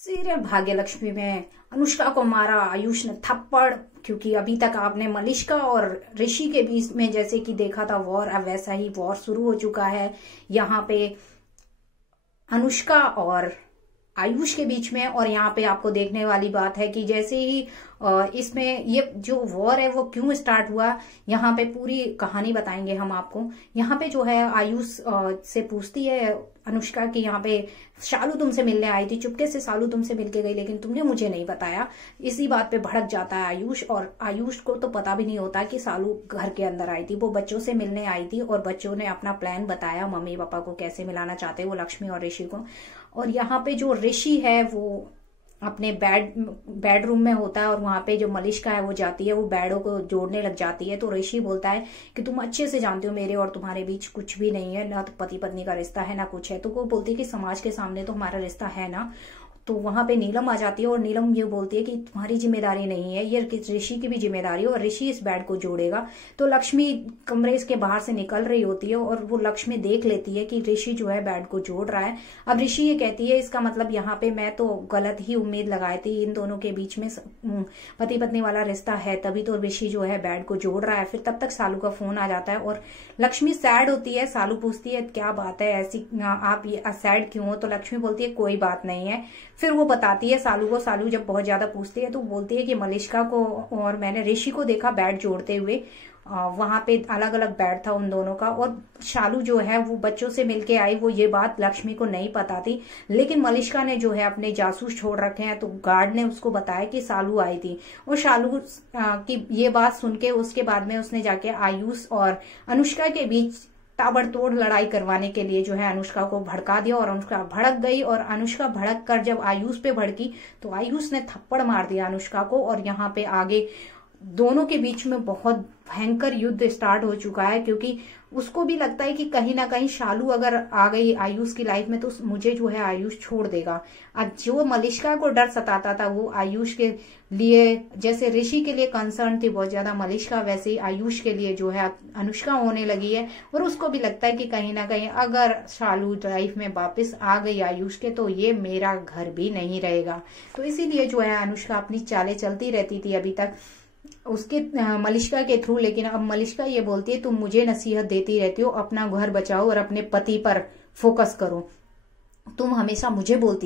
Serial Bhagyalakshmi में अनुष्का को मारा आयुष ने थप्पड़। क्योंकि अभी तक आपने मलिष्का और ऋषि के बीच में जैसे कि देखा था वॉर, अब वैसा ही वॉर शुरू हो चुका है यहाँ पे अनुष्का और आयुष के बीच में। और यहाँ पे आपको देखने वाली बात है कि जैसे ही इसमें ये जो वॉर है वो क्यों स्टार्ट हुआ, यहाँ पे पूरी कहानी बताएंगे हम आपको। यहाँ पे जो है आयुष से पूछती है अनुष्का कि यहाँ पे शालू तुमसे मिलने आई थी, चुपके से शालू तुमसे मिलके गई लेकिन तुमने मुझे नहीं बताया। इसी बात पे भड़क जाता है आयुष, और आयुष को तो पता भी नहीं होता कि शालू घर के अंदर आई थी। वो बच्चों से मिलने आई थी और बच्चों ने अपना प्लान बताया मम्मी पापा को कैसे मिलाना चाहते वो लक्ष्मी और ऋषि को। और यहाँ पे जो ऋषि है वो अपने बेडरूम में होता है और वहां पे जो मलिष्का है वो जाती है, वो बेडों को जोड़ने लग जाती है। तो ऋषि बोलता है कि तुम अच्छे से जानते हो मेरे और तुम्हारे बीच कुछ भी नहीं है, ना तो पति पत्नी का रिश्ता है ना कुछ है। तो वो बोलती है कि समाज के सामने तो हमारा रिश्ता है ना। तो वहां पे नीलम आ जाती है और नीलम ये बोलती है कि तुम्हारी जिम्मेदारी नहीं है, ये ऋषि की भी जिम्मेदारी है और ऋषि इस बेड को जोड़ेगा। तो लक्ष्मी कमरे के बाहर से निकल रही होती है और वो लक्ष्मी देख लेती है कि ऋषि जो है बेड को जोड़ रहा है। अब ऋषि ये कहती है इसका मतलब यहाँ पे मैं तो गलत ही उम्मीद लगाई थी, इन दोनों के बीच में पति पत्नी वाला रिश्ता है, तभी तो ऋषि जो है बेड को जोड़ रहा है। फिर तब तक शालू का फोन आ जाता है और लक्ष्मी सैड होती है। शालू पूछती है क्या बात है ऐसी, आप ये सैड क्यों हो? तो लक्ष्मी बोलती है कोई बात नहीं है। फिर वो बताती है शालू को। शालू जब बहुत ज्यादा पूछती है तो बोलती है कि मलिष्का को और मैंने ऋषि को देखा बेड जोड़ते हुए, वहां पे अलग अलग बेड था उन दोनों का। और शालू जो है वो बच्चों से मिलके आई, वो ये बात लक्ष्मी को नहीं पता थी। लेकिन मलिष्का ने जो है अपने जासूस छोड़ रखे हैं, तो गार्ड ने उसको बताया कि शालू आई थी। और शालू की ये बात सुन के उसके बाद में उसने जाके आयुष और अनुष्का के बीच ताबड़तोड़ लड़ाई करवाने के लिए जो है अनुष्का को भड़का दिया और अनुष्का भड़क गई। और अनुष्का भड़क कर जब आयुष पे भड़की तो आयुष ने थप्पड़ मार दिया अनुष्का को। और यहाँ पे आगे दोनों के बीच में बहुत भयंकर युद्ध स्टार्ट हो चुका है, क्योंकि उसको भी लगता है कि कहीं ना कहीं शालू अगर आ गई आयुष की लाइफ में तो मुझे जो है आयुष छोड़ देगा। अब जो मलिष्का को डर सताता था वो आयुष के लिए, जैसे ऋषि के लिए कंसर्न थी बहुत ज्यादा मलिष्का, वैसे ही आयुष के लिए जो है अनुष्का होने लगी है। और उसको भी लगता है कि कहीं ना कहीं अगर शालू लाइफ में वापस आ गई आयुष के तो ये मेरा घर भी नहीं रहेगा। तो इसीलिए जो है अनुष्का अपनी चालें चलती रहती थी अभी तक उसके मलिष्का के थ्रू। लेकिन अब मलिष्का ये बोलती है तुम मुझे नसीहत देती रहती हो, अपना घर बचाओ और अपने पति पर फोकस करो, तुम हमेशा मुझे बोलती